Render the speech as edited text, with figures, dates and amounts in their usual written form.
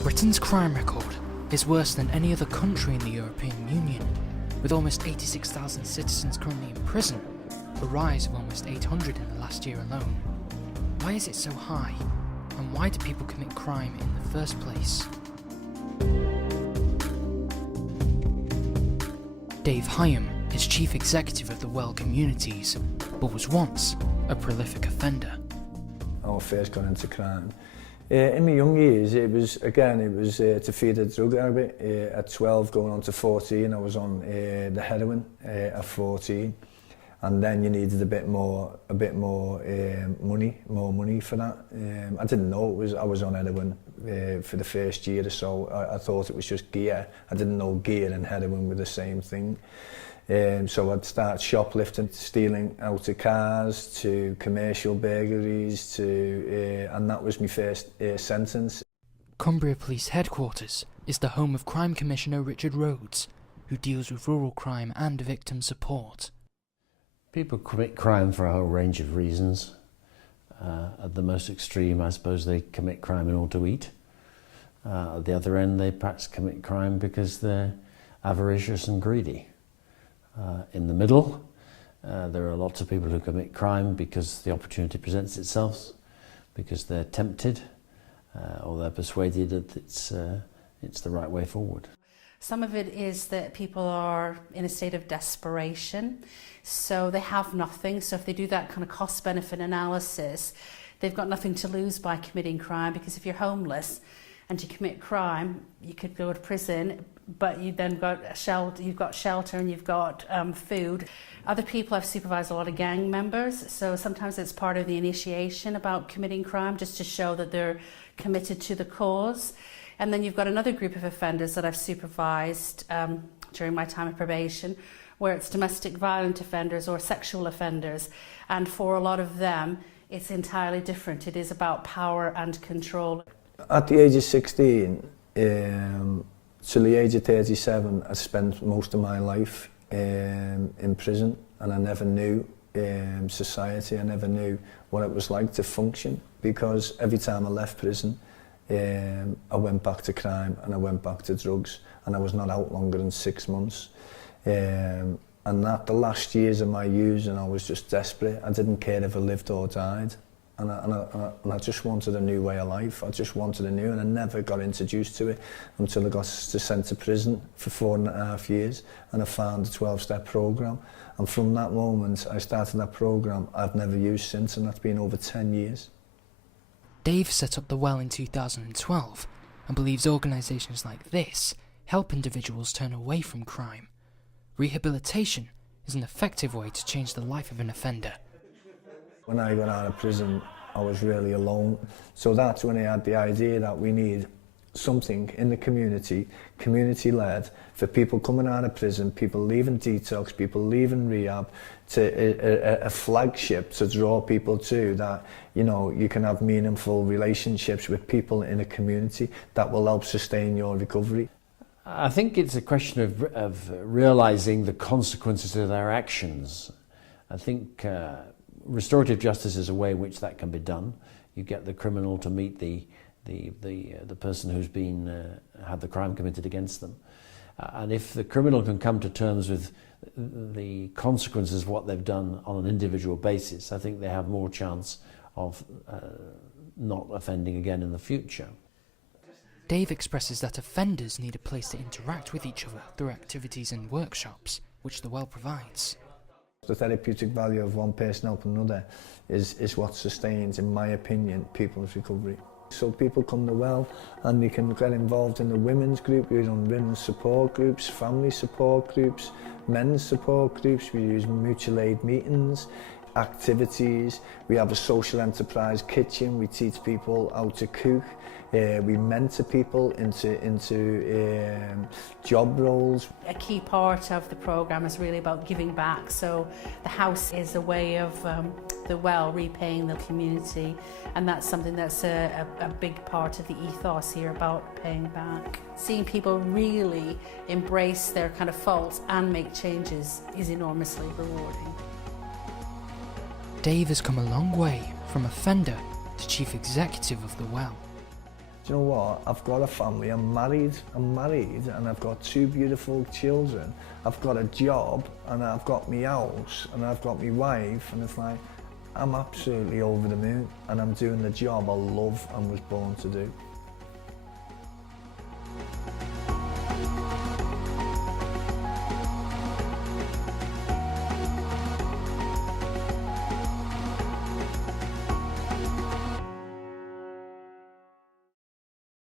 Britain's crime record is worse than any other country in the European Union, with almost 86,000 citizens currently in prison, a rise of almost 800 in the last year alone. Why is it so high, and why do people commit crime in the first place? Dave Hyam is chief executive of the Well Communities, but was once a prolific offender. I first got into crime. In my young years, it was to feed a drug habit. At 12, going on to 14, I was on the heroin at 14, and then you needed a bit more money for that. I didn't know I was on heroin for the first year or so. I thought it was just gear. I didn't know gear and heroin were the same thing. So I'd start shoplifting, stealing out of cars, to commercial burglaries, and that was my first sentence. Cumbria Police Headquarters is the home of Crime Commissioner Richard Rhodes, who deals with rural crime and victim support. People commit crime for a whole range of reasons. At the most extreme, I suppose they commit crime in order to eat. At the other end, they perhaps commit crime because they're avaricious and greedy. In the middle, there are lots of people who commit crime because the opportunity presents itself, because they're tempted, or they're persuaded that it's the right way forward. Some of it is that people are in a state of desperation, so they have nothing. So if they do that kind of cost-benefit analysis, they've got nothing to lose by committing crime, because if you're homeless and you commit crime, you could go to prison, but you've got shelter and you've got food. Other people, I've supervised a lot of gang members, so sometimes it's part of the initiation about committing crime, just to show that they're committed to the cause. And then you've got another group of offenders that I've supervised during my time of probation, where it's domestic violent offenders or sexual offenders. And for a lot of them, it's entirely different. It is about power and control. At the age of 16, till the age of 37, I spent most of my life in prison, and I never knew society. I never knew what it was like to function, because every time I left prison, I went back to crime and I went back to drugs, and I was not out longer than 6 months. And that the last years of my using, I was just desperate. I didn't care if I lived or died. And I just wanted a new way of life. I just wanted a new, and I never got introduced to it until I got sent to prison for 4.5 years, and I found a 12-step program. And from that moment, I started that program. I've never used since, and that's been over 10 years. Dave set up the Well in 2012 and believes organisations like this help individuals turn away from crime. Rehabilitation is an effective way to change the life of an offender. When I got out of prison, I was really alone. So that's when I had the idea that we need something in the community-led, for people coming out of prison, people leaving detox, people leaving rehab, to a flagship to draw people to, that, you know, you can have meaningful relationships with people in a community that will help sustain your recovery. I think it's a question of realising the consequences of their actions. I think restorative justice is a way in which that can be done. You get the criminal to meet the person who's been had the crime committed against them, and if the criminal can come to terms with the consequences of what they've done on an individual basis, I think they have more chance of not offending again in the future. Dave expresses that offenders need a place to interact with each other through activities and workshops, which the Well provides. The therapeutic value of one person helping another is what sustains, in my opinion, people's recovery. So people come to Well and they can get involved in the women's group. We run women's support groups, family support groups, men's support groups. We use mutual aid meetings, activities. We have a social enterprise kitchen. We teach people how to cook. We mentor people into job roles. A key part of the programme is really about giving back. So the house is a way of the Well repaying the community, and that's something that's a big part of the ethos here about paying back. Seeing people really embrace their kind of faults and make changes is enormously rewarding. Dave has come a long way from offender to chief executive of the Well. do you know what, I've got a family, I'm married and I've got 2 beautiful children, I've got a job and I've got my house and I've got my wife, and it's like, I'm absolutely over the moon and I'm doing the job I love and was born to do.